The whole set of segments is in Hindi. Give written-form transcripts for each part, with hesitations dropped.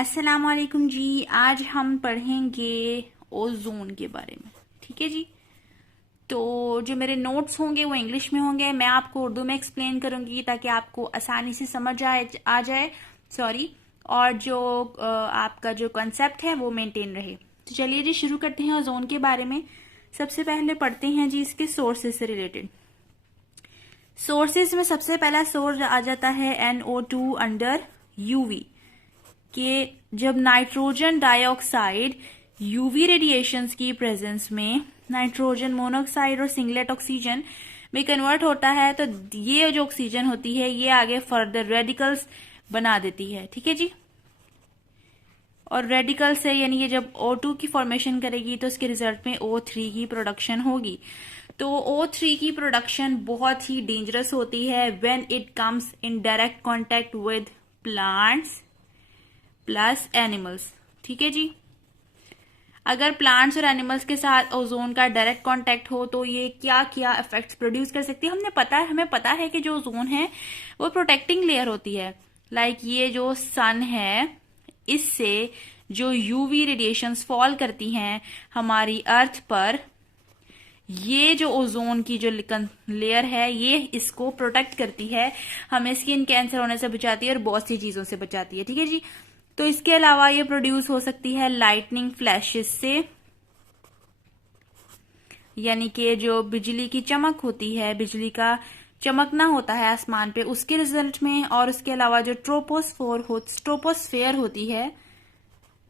अस्सलाम वालेकुम जी। आज हम पढ़ेंगे ओजोन के बारे में। ठीक है जी। तो जो मेरे नोट्स होंगे वो इंग्लिश में होंगे, मैं आपको उर्दू में एक्सप्लेन करूंगी ताकि आपको आसानी से समझ आ जाए। सॉरी। और जो आपका जो कॉन्सेप्ट है वो मेंटेन रहे। तो चलिए जी शुरू करते हैं ओजोन के बारे में। सबसे पहले पढ़ते हैं जी इसके सोर्सेज से रिलेटेड। सोर्सेज में सबसे पहला सोर्स आ जाता है NO2 अंडर यूवी कि जब नाइट्रोजन डाइऑक्साइड यूवी रेडिएशंस की प्रेजेंस में नाइट्रोजन मोनोऑक्साइड और सिंगलेट ऑक्सीजन में कन्वर्ट होता है तो ये जो ऑक्सीजन होती है ये आगे फर्दर रेडिकल्स बना देती है। ठीक है जी। और रेडिकल से यानी ये जब O2 की फॉर्मेशन करेगी तो इसके रिजल्ट में O3 की प्रोडक्शन होगी। तो O3 की प्रोडक्शन बहुत ही डेंजरस होती है when it comes in direct contact with plants plus animals. ठीक है जी। अगर प्लांट्स और एनिमल्स के साथ ओजोन का डायरेक्ट कांटेक्ट हो तो ये क्या क्या इफेक्ट्स प्रोड्यूस कर सकती है। हमें पता है कि जो ओजोन है वो प्रोटेक्टिंग लेयर होती है। लाइक ये जो सन है इससे जो यूवी रेडिएशंस फॉल करती हैं हमारी अर्थ पर, ये जो ओजोन की जो लेयर है ये इसको प्रोटेक्ट करती है, हमें स्किन कैंसर होने से बचाती है और बहुत सी चीजों से बचाती है। ठीक है जी। तो इसके अलावा ये प्रोड्यूस हो सकती है लाइटनिंग फ्लैशेस से, यानी कि जो बिजली की चमक होती है, बिजली का चमकना होता है आसमान पे उसके रिजल्ट में। और उसके अलावा जो ट्रोपोस्फेयर होती है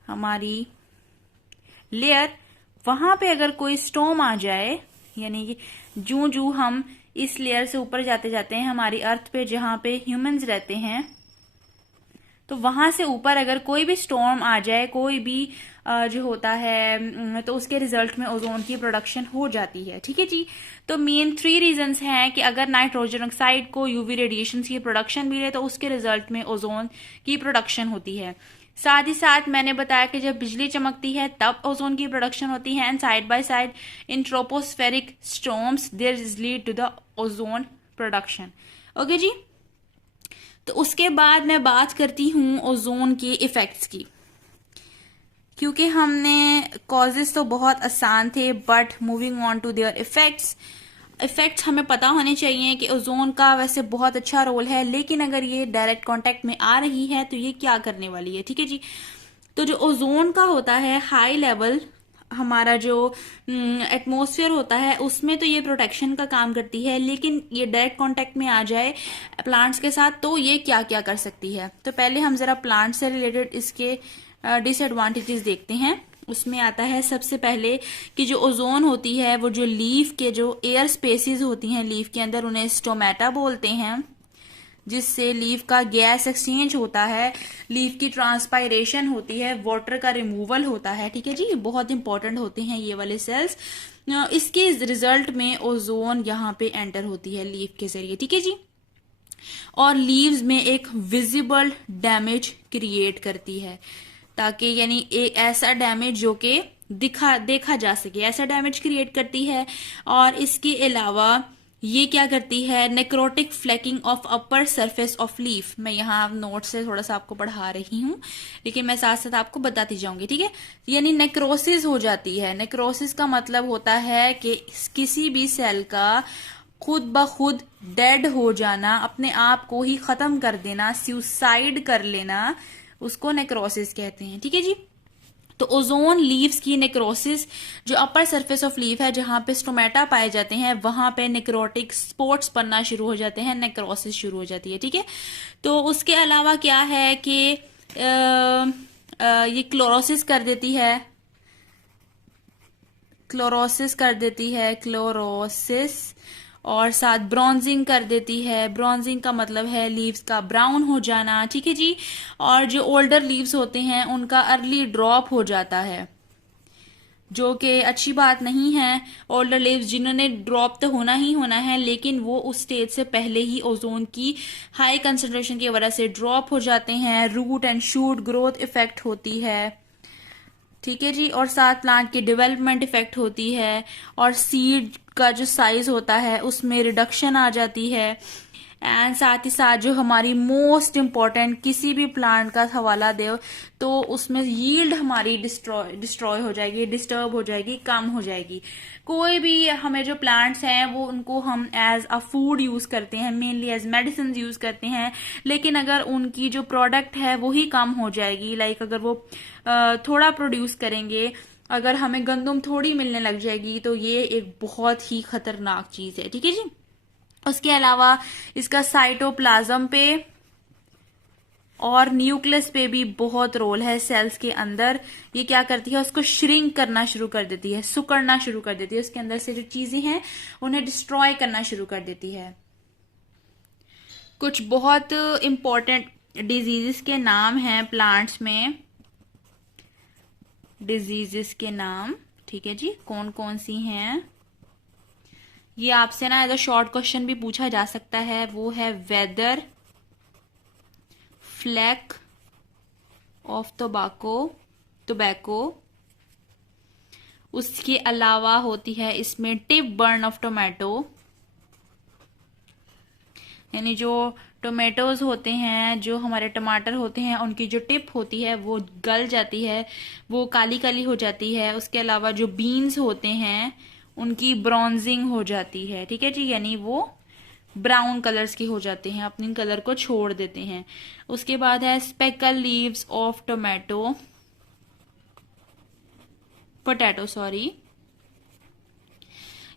हमारी लेयर, वहां पे अगर कोई स्टॉर्म आ जाए, यानी कि जू जू हम इस लेयर से ऊपर जाते जाते हैं हमारी अर्थ पे जहां पे ह्यूमंस रहते हैं, तो वहां से ऊपर अगर कोई भी स्टॉर्म आ जाए, कोई भी जो होता है, तो उसके रिजल्ट में ओजोन की प्रोडक्शन हो जाती है। ठीक है जी। तो मेन 3 रीजंस हैं कि अगर नाइट्रोजन ऑक्साइड को यूवी रेडिएशन की प्रोडक्शन मिले तो उसके रिजल्ट में ओजोन की प्रोडक्शन होती है। साथ ही साथ मैंने बताया कि जब बिजली चमकती है तब ओजोन की प्रोडक्शन होती है। And side by side in tropospheric storms there is lead to the ozone production. Okay जी। तो उसके बाद मैं बात करती हूं ओजोन के इफेक्ट्स की, क्योंकि हमने कॉजेस तो बहुत आसान थे but moving on to their effects हमें पता होने चाहिए कि ओजोन का वैसे बहुत अच्छा रोल है, लेकिन अगर ये डायरेक्ट कांटेक्ट में आ रही है तो ये क्या करने वाली है। ठीक है जी। तो जो ओजोन का होता है हाई लेवल, हमारा जो एटमॉस्फेयर होता है उसमें तो ये प्रोटेक्शन का काम करती है, लेकिन ये डायरेक्ट कांटेक्ट में आ जाए प्लांट्स के साथ तो ये क्या क्या कर सकती है। तो पहले हम जरा प्लांट से रिलेटेड इसके डिसएडवांटेजेस देखते हैं। उसमें आता है सबसे पहले कि जो ओजोन होती है वो जो लीफ के जो एयर स्पेसिस होती हैं लीफ के अंदर, उन्हें स्टोमेटा बोलते हैं, जिससे लीफ का गैस एक्सचेंज होता है, लीफ की ट्रांसपायरेशन होती है, वाटर का रिमूवल होता है। ठीक है जी। बहुत इंपॉर्टेंट होते हैं ये वाले सेल्स। इसके रिजल्ट में ओजोन यहाँ पे एंटर होती है लीफ के जरिए। ठीक है जी। और लीव्स में एक विजिबल डैमेज क्रिएट करती है, ताकि यानी एक ऐसा डैमेज जो कि देखा जा सके, ऐसा डैमेज क्रिएट करती है। और इसके अलावा ये क्या करती है, necrotic फ्लैकिंग of upper surface of leaf. मैं यहाँ नोट से थोड़ा सा आपको पढ़ा रही हूँ, लेकिन मैं साथ साथ आपको बताती जाऊंगी। ठीक है। यानी नेक्रोसिस हो जाती है। नेक्रोसिस का मतलब होता है कि किसी भी सेल का खुद ब खुद डेड हो जाना, अपने आप को ही खत्म कर देना, सुसाइड कर लेना, उसको नेक्रोसिस कहते हैं। ठीक है जी। तो ओजोन लीव्स की नेक्रोसिस, जो अपर सरफेस ऑफ लीफ है जहां पे स्टोमेटा पाए जाते हैं वहां पे नेक्रोटिक स्पॉट्स बनना शुरू हो जाते हैं, नेक्रोसिस शुरू हो जाती है। ठीक है। तो उसके अलावा क्या है कि ये क्लोरोसिस कर देती है, क्लोरोसिस, और साथ ब्रॉन्जिंग कर देती है। ब्रॉन्जिंग का मतलब है लीव्स का ब्राउन हो जाना। ठीक है जी। और जो ओल्डर लीव्स होते हैं उनका अर्ली ड्रॉप हो जाता है, जो कि अच्छी बात नहीं है। ओल्डर लीव्स जिन्होंने ड्रॉप तो होना ही होना है, लेकिन वो उस स्टेज से पहले ही ओजोन की हाई कंसंट्रेशन की वजह से ड्रॉप हो जाते हैं। Root and shoot growth effect होती है। ठीक है जी। और साथ प्लांट की डेवलपमेंट इफेक्ट होती है, और सीड का जो साइज होता है उसमें रिडक्शन आ जाती है। एंड साथ ही साथ जो हमारी मोस्ट इम्पॉर्टेंट किसी भी प्लांट का हवाला दे तो उसमें यील्ड हमारी डिस्ट्रॉय हो जाएगी, डिस्टर्ब हो जाएगी, कम हो जाएगी। कोई भी हमें जो प्लांट्स हैं वो उनको हम एज अ फूड यूज करते हैं, मेनली एज मेडिसिन यूज करते हैं, लेकिन अगर उनकी जो प्रोडक्ट है वो ही कम हो जाएगी, लाइक अगर वो थोड़ा प्रोड्यूस करेंगे, अगर हमें गंदम थोड़ी मिलने लग जाएगी, तो ये एक बहुत ही खतरनाक चीज है। ठीक है जी। उसके अलावा इसका साइटोप्लाज्म पे और न्यूक्लियस पे भी बहुत रोल है सेल्स के अंदर। ये क्या करती है, उसको श्रिंक करना शुरू कर देती है, सुकड़ना शुरू कर देती है, उसके अंदर से जो चीजें हैं उन्हें डिस्ट्रॉय करना शुरू कर देती है। कुछ बहुत इंपॉर्टेंट डिजीजेस के नाम हैं प्लांट्स में, डिजीजेस के नाम, ठीक है जी, कौन कौन सी हैं ये आपसे ना एज अ शॉर्ट क्वेश्चन भी पूछा जा सकता है। वो है वेदर फ्लैक ऑफ टोबैको। उसके अलावा होती है इसमें टिप बर्न ऑफ टोमेटो, यानी जो टोमेटोज होते हैं, जो हमारे टमाटर होते हैं, उनकी जो टिप होती है वो गल जाती है, वो काली काली हो जाती है। उसके अलावा जो बीन्स होते हैं उनकी ब्रॉन्जिंग हो जाती है। ठीक है जी, यानी वो ब्राउन कलर्स के हो जाते हैं, अपनी कलर को छोड़ देते हैं। उसके बाद है speckle leaves of potato sorry.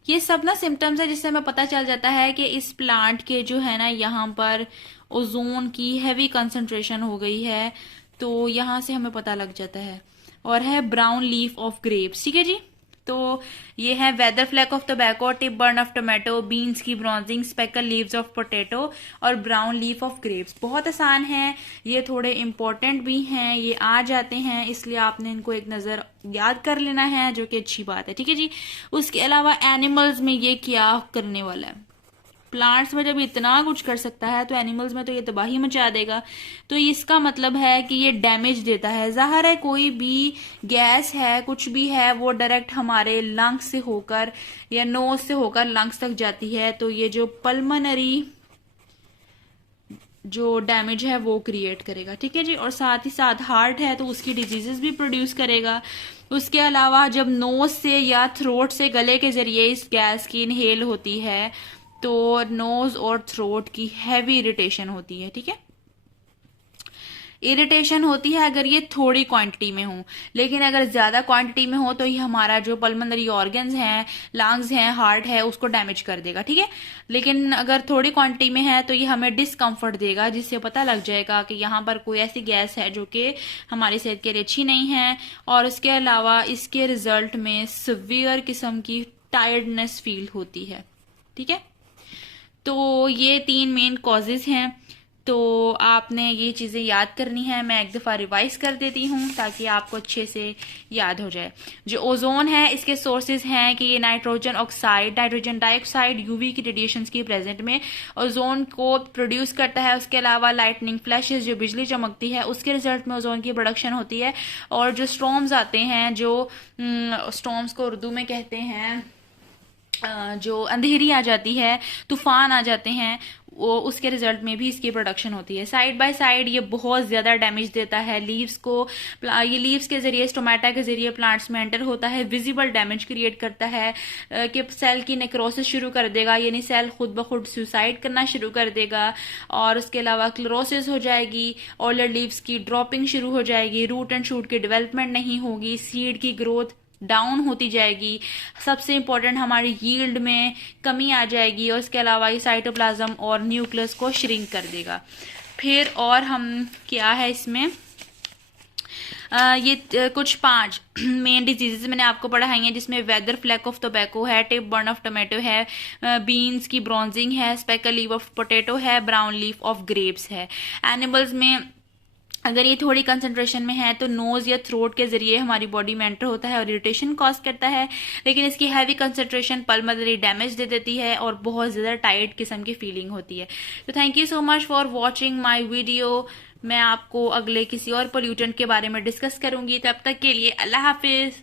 ये सब ना सिम्टम्स है जिससे हमें पता चल जाता है कि इस प्लांट के जो है ना यहाँ पर ओजोन की हैवी कंसंट्रेशन हो गई है, तो यहां से हमें पता लग जाता है। और है ब्राउन लीफ ऑफ ग्रेप्स। ठीक है जी, तो ये है weather fleck of tobacco, tip burn of tomato, beans की bronzing, speckle leaves of potato और ब्राउन लीफ ऑफ ग्रेप्स। बहुत आसान है, ये थोड़े इंपॉर्टेंट भी हैं, ये आ जाते हैं, इसलिए आपने इनको एक नजर याद कर लेना है, जो कि अच्छी बात है। ठीक है जी। उसके अलावा एनिमल्स में ये क्या करने वाला है, प्लांट्स में जब इतना कुछ कर सकता है तो एनिमल्स में तो ये तबाही मचा देगा। तो इसका मतलब है कि ये डैमेज देता है। जाहिर है कोई भी गैस है, कुछ भी है, वो डायरेक्ट हमारे लंग्स से होकर या नोज से होकर लंग्स तक जाती है, तो ये जो पल्मोनरी जो डैमेज है वो क्रिएट करेगा। ठीक है जी। और साथ ही साथ हार्ट है तो उसकी डिजीजेस भी प्रोड्यूस करेगा। उसके अलावा जब नोज से या थ्रोट से, गले के जरिए इस गैस की इनहेल होती है तो नोज और थ्रोट की हैवी इरिटेशन होती है। ठीक है, इरिटेशन होती है अगर ये थोड़ी क्वांटिटी में हो, लेकिन अगर ज्यादा क्वांटिटी में हो तो ये हमारा जो पल्मोनरी ऑर्गन्स हैं, लंग्स हैं, हार्ट है, उसको डैमेज कर देगा। ठीक है, लेकिन अगर थोड़ी क्वांटिटी में है तो ये हमें डिस्कम्फर्ट देगा, जिससे पता लग जाएगा कि यहाँ पर कोई ऐसी गैस है जो कि हमारी सेहत के लिए अच्छी नहीं है। और उसके अलावा इसके रिजल्ट में सिवियर किस्म की टायर्डनेस फील होती है। ठीक है, तो ये 3 मेन कॉजेज हैं, तो आपने ये चीजें याद करनी है। मैं एक दफा रिवाइज कर देती हूँ ताकि आपको अच्छे से याद हो जाए। जो ओजोन है इसके सोर्सेज हैं कि ये nitrogen oxide, nitrogen dioxide, UV की रेडिएशंस की प्रेजेंट में ओजोन को प्रोड्यूस करता है। उसके अलावा लाइटनिंग फ्लैशेस, जो बिजली चमकती है, उसके रिजल्ट में ओजोन की प्रोडक्शन होती है। और जो स्टॉर्म्स आते हैं, जो स्टॉर्म्स को उर्दू में कहते हैं, जो अंधेरी आ जाती है, तूफान आ जाते हैं, वो उसके रिजल्ट में भी इसकी प्रोडक्शन होती है। साइड बाय साइड ये बहुत ज्यादा डैमेज देता है लीव्स को। ये लीव्स के जरिए, स्टोमेटा के जरिए प्लांट्स में एंटर होता है, विजिबल डैमेज क्रिएट करता है कि सेल की नेक्रोसिस शुरू कर देगा, यानी सेल खुद ब खुद सुसाइड करना शुरू कर देगा। और उसके अलावा क्लोरोसिस हो जाएगी, ऑलर लीव्स की ड्रॉपिंग शुरू हो जाएगी, रूट एंड शूट की डेवलपमेंट नहीं होगी, सीड की ग्रोथ डाउन होती जाएगी, सबसे इंपॉर्टेंट हमारी यील्ड में कमी आ जाएगी। और इसके अलावा ये साइटोप्लाज्म और न्यूक्लियस को श्रिंक कर देगा। फिर और हम क्या है इसमें, ये कुछ 5 मेन डिजीजेस मैंने आपको पढ़ाई हैं, जिसमें वेदर फ्लैक ऑफ टोबैको है, टिप बर्न ऑफ टोमेटो है, बीन्स की ब्रॉन्जिंग है, स्पेकल लीफ ऑफ पोटैटो है, ब्राउन लीफ ऑफ ग्रेप्स है। एनिमल्स में अगर ये थोड़ी कंसंट्रेशन में है तो नोज या थ्रोट के जरिए हमारी बॉडी में एंटर होता है और इरिटेशन कॉज करता है, लेकिन इसकी हैवी कंसंट्रेशन पल्मोनरी डैमेज दे देती है और बहुत ज्यादा टाइट किस्म की फीलिंग होती है। तो thank you so much for watching my video. मैं आपको अगले किसी और पोल्यूटेंट के बारे में डिस्कस करूंगी, तब तक के लिए अल्लाह हाफिज।